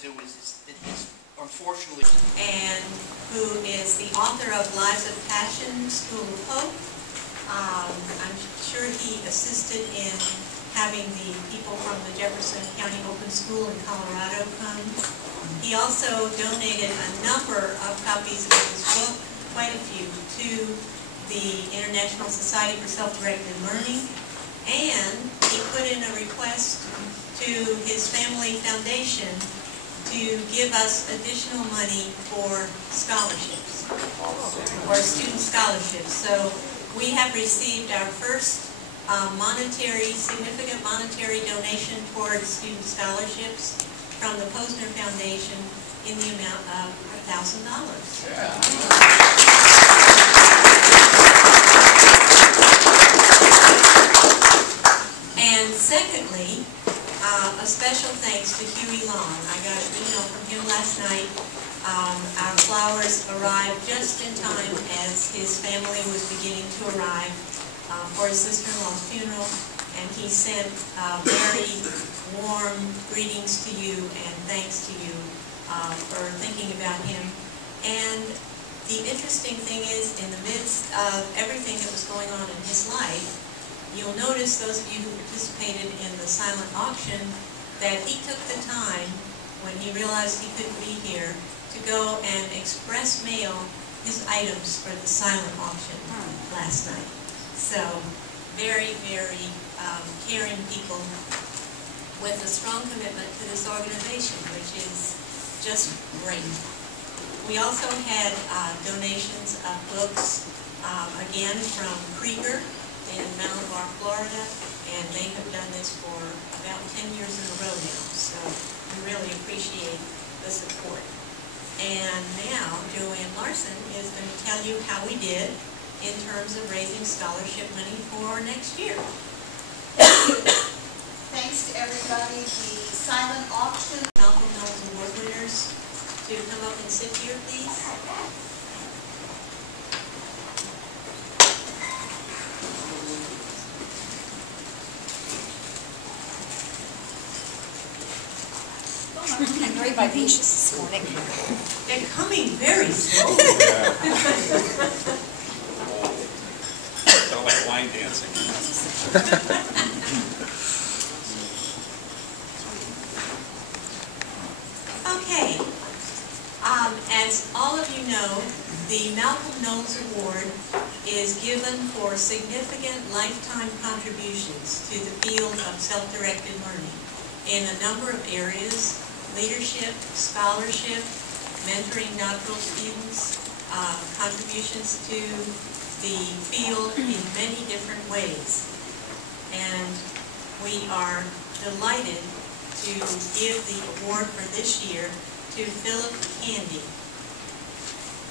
do is unfortunately... And who is the author of Lives of Passion, School of Hope. I'm sure he assisted in having the people from the Jefferson County Open School in Colorado come. He also donated a number of copies of his book, quite a few, to the International Society for Self-Directed Learning, and he put in a request to his family foundation to give us additional money for scholarships, or student scholarships. So we have received our first significant monetary donation towards student scholarships from the Posner Foundation in the amount of $1,000. Yeah. And secondly, a special thanks to Huey Long. I got an email from him last night. Our flowers arrived just in time as his family was beginning to arrive for his sister-in-law's funeral, and he sent very warm greetings to you and thanks to you for thinking about him. And the interesting thing is, in the midst of everything that was going on in his life, you'll notice, those of you who participated in the silent auction, that he took the time, when he realized he couldn't be here, to go and express mail his items for the silent auction last night. So, very, very caring people with a strong commitment to this organization, which is just great. We also had donations of books, again from Krieger in Malabar, Florida, and they have done this for about 10 years in a row now, so we really appreciate the support. And now Joanne Larson is going to tell you how we did in terms of raising scholarship money for next year. Thanks to everybody. The silent auction. Malcolm Knowles Award winners to come up and sit here, please. I'm very vivacious this morning. They're coming very slowly. It's all like line dancing. Okay. As all of you know, the Malcolm Knowles Award is given for significant lifetime contributions to the field of self-directed learning in a number of areas: leadership, scholarship, mentoring doctoral students, contributions to the field in many different ways. And we are delighted to give the award for this year to Philip Candy.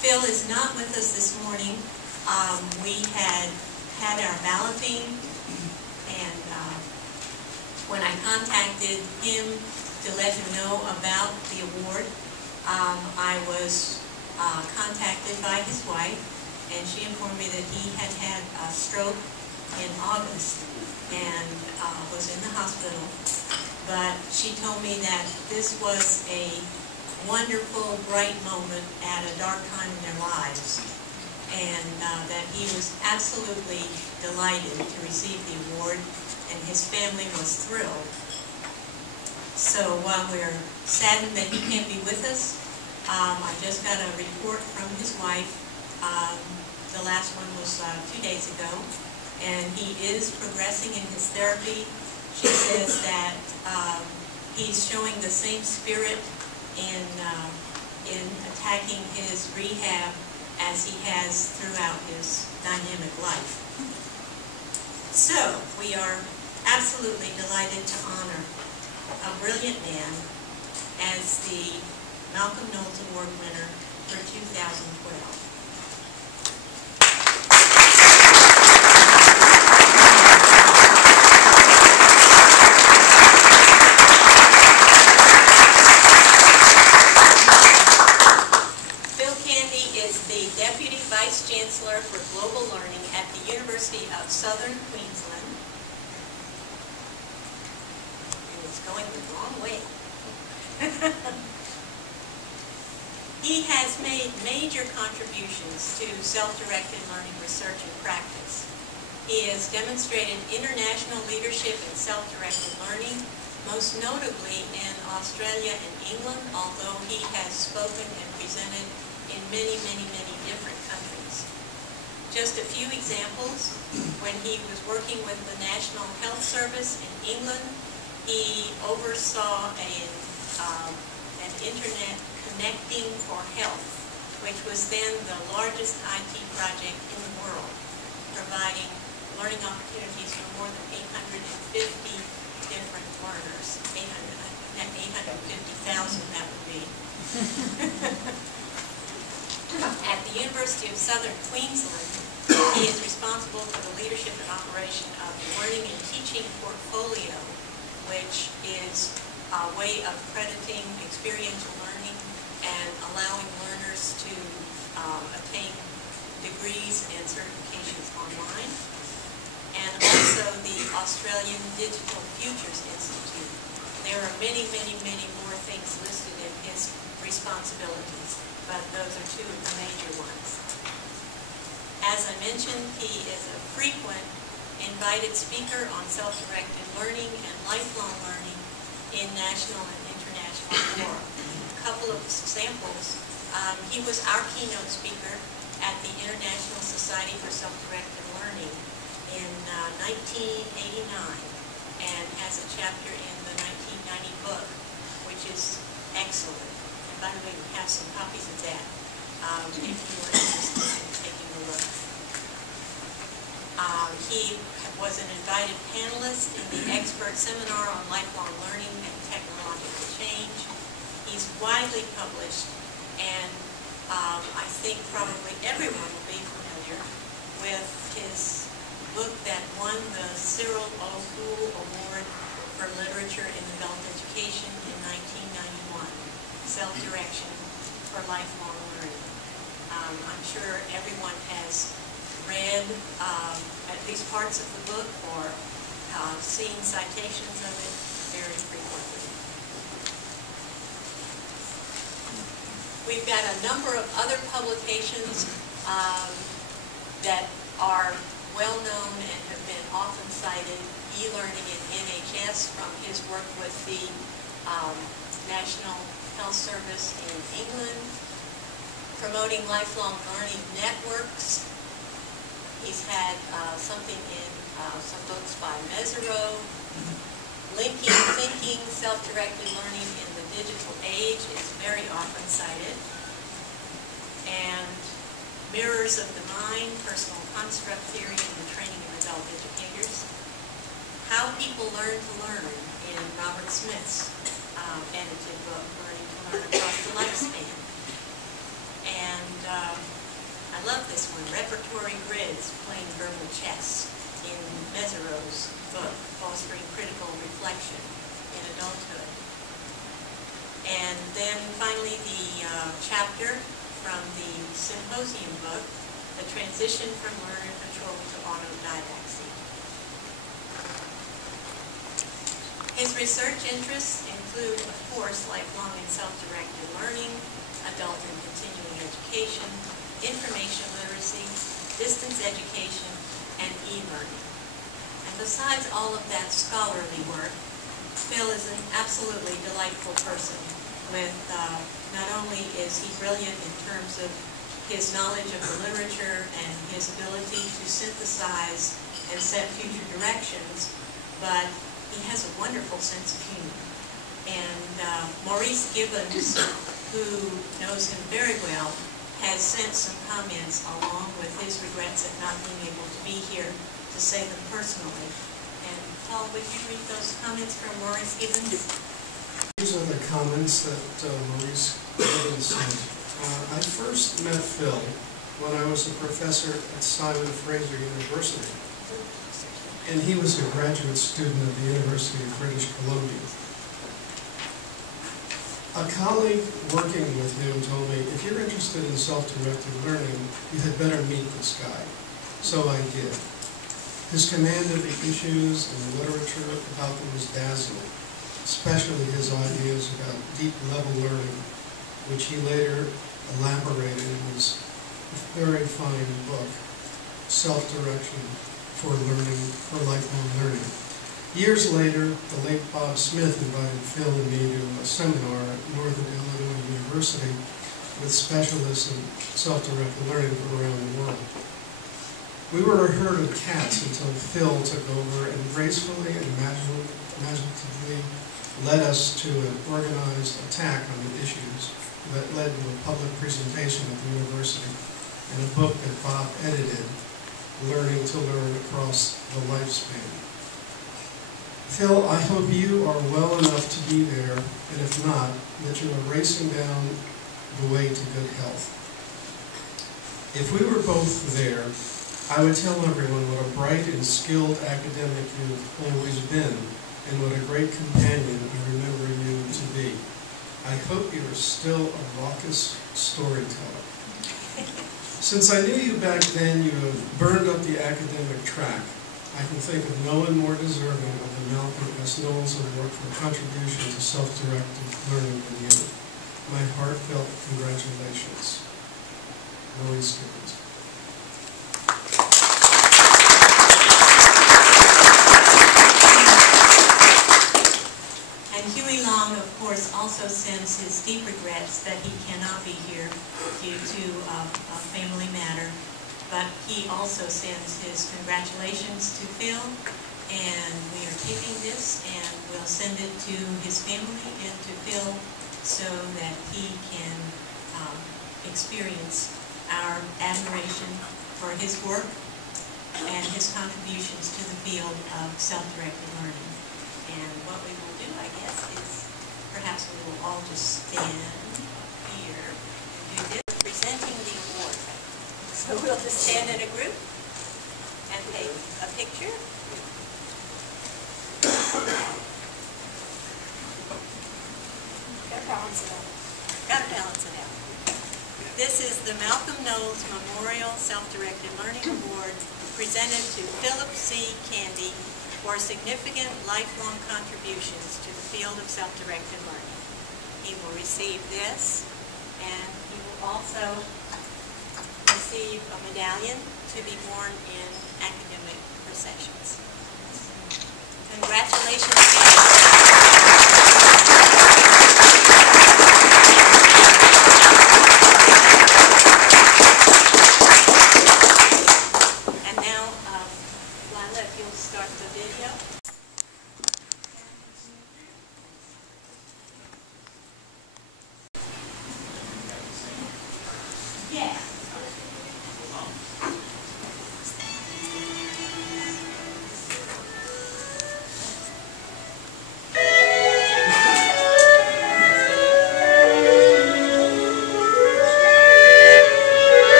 Phil is not with us this morning. We had our balloting, and when I contacted him to let him know about the award, I was contacted by his wife, and she informed me that he had had a stroke in August and was in the hospital. But she told me that this was a wonderful, bright moment at a dark time in their lives, and that he was absolutely delighted to receive the award, and his family was thrilled. So while we're saddened that he can't be with us, I just got a report from his wife. The last one was 2 days ago, and he is progressing in his therapy. She says that he's showing the same spirit in attacking his rehab as he has throughout his dynamic life. So we are absolutely delighted to honor a brilliant man as the Malcolm Knowles Award winner for 2012. Phil Candy is the Deputy Vice Chancellor for Global Learning at the University of Southern Queensland. And it's going the wrong way. He has made major contributions to self-directed learning research and practice. He has demonstrated international leadership in self-directed learning, most notably in Australia and England, although he has spoken and presented in many, many, many different countries. Just a few examples: when he was working with the National Health Service in England, he oversaw an internet Connecting for Health, which was then the largest IT project in the world, providing learning opportunities for more than 850 different learners. 850,000, that would be. At the University of Southern Queensland, he is responsible for the leadership and operation of the Learning and Teaching Portfolio, which is a way of crediting experiential learning and allowing learners to obtain degrees and certifications online. And also the Australian Digital Futures Institute. There are many, many, many more things listed in his responsibilities, but those are two of the major ones. As I mentioned, he is a frequent invited speaker on self-directed learning and lifelong learning in national and international fora. A couple of examples. He was our keynote speaker at the International Society for Self-Directed Learning in 1989, and has a chapter in the 1990 book, which is excellent. And by the way, we have some copies of that if you are interested in taking a look. He was an invited panelist in the expert seminar on lifelong learning and technological change. He's widely published, and I think probably everyone will be familiar with his book that won the Cyril O'Toole Award for Literature in Adult Education in 1991, Self-Direction for Lifelong Learning. I'm sure everyone has read at least parts of the book or seen citations of it very frequently. We've got a number of other publications that are well-known and have been often cited: e-learning in NHS, from his work with the National Health Service in England; promoting lifelong learning networks. He's had something in some books by Mesereau. Linking thinking, self-directed learning in the digital age is very often cited. And Mirrors of the Mind, Personal Construct Theory in the Training of Adult Educators. How People Learn to Learn in Robert Smith's edited book, Learning to Learn Across the Lifespan. And I love this one, Repertory Grids, Playing Verbal Chess, in Mesereau's book, Fostering Critical Reflection in Adulthood. And then finally the chapter from the symposium book, The Transition from Learner Control to Autodidaxy. His research interests include, of course, lifelong and self-directed learning, adult and continuing education, information literacy, distance education, and e-learning. And besides all of that scholarly work, Phil is an absolutely delightful person with not only is he brilliant in terms of his knowledge of the literature and his ability to synthesize and set future directions, but he has a wonderful sense of humor. And Maurice Gibbons, who knows him very well, has sent some comments along with his regrets at not being able to be here to say them personally. And Paul, would you read those comments from Maurice Gibbons? These are the comments that Maurice Gibbons sent. I first met Phil when I was a professor at Simon Fraser University, and he was a graduate student at the University of British Columbia. A colleague working with him told me, if you're interested in self-directed learning, you had better meet this guy. So I did. His command of the issues and the literature about them was dazzling, especially his ideas about deep level learning, which he later elaborated in his very fine book, Self-Direction for Learning, for Lifelong Learning. Years later, the late Bob Smith invited Phil and me to a seminar at Northern Illinois University with specialists in self-directed learning from around the world. We were a herd of cats until Phil took over and gracefully and imaginatively led us to an organized attack on the issues that led to a public presentation at the university and a book that Bob edited, Learning to Learn Across the Lifespan. Phil, I hope you are well enough to be there, and if not, that you are racing down the way to good health. If we were both there, I would tell everyone what a bright and skilled academic you've always been, and what a great companion I remember you to be. I hope you are still a raucous storyteller. Since I knew you back then, you have burned up the academic track. I can think of no one more deserving of the Malcolm S. Knowles Award for contribution to self-directed learning than you. My heartfelt congratulations. Maurice Gibbons. And Huey Long, of course, also sends his deep regrets that he cannot be here due to a family matter. But he also sends his congratulations to Phil, and we are taping this, and we'll send it to his family and to Phil so that he can experience our admiration for his work and his contributions to the field of self-directed learning. And what we will do, I guess, is perhaps we will all just stand here and do this, presenting the award. So we'll just stand in a group and take a picture. Gotta balance it out. Gotta balance it out. This is the Malcolm Knowles Memorial Self-Directed Learning Award presented to Philip C. Candy for significant lifelong contributions to the field of self-directed learning. He will receive this, and he will also receive a medallion to be worn in academic processions. Congratulations again.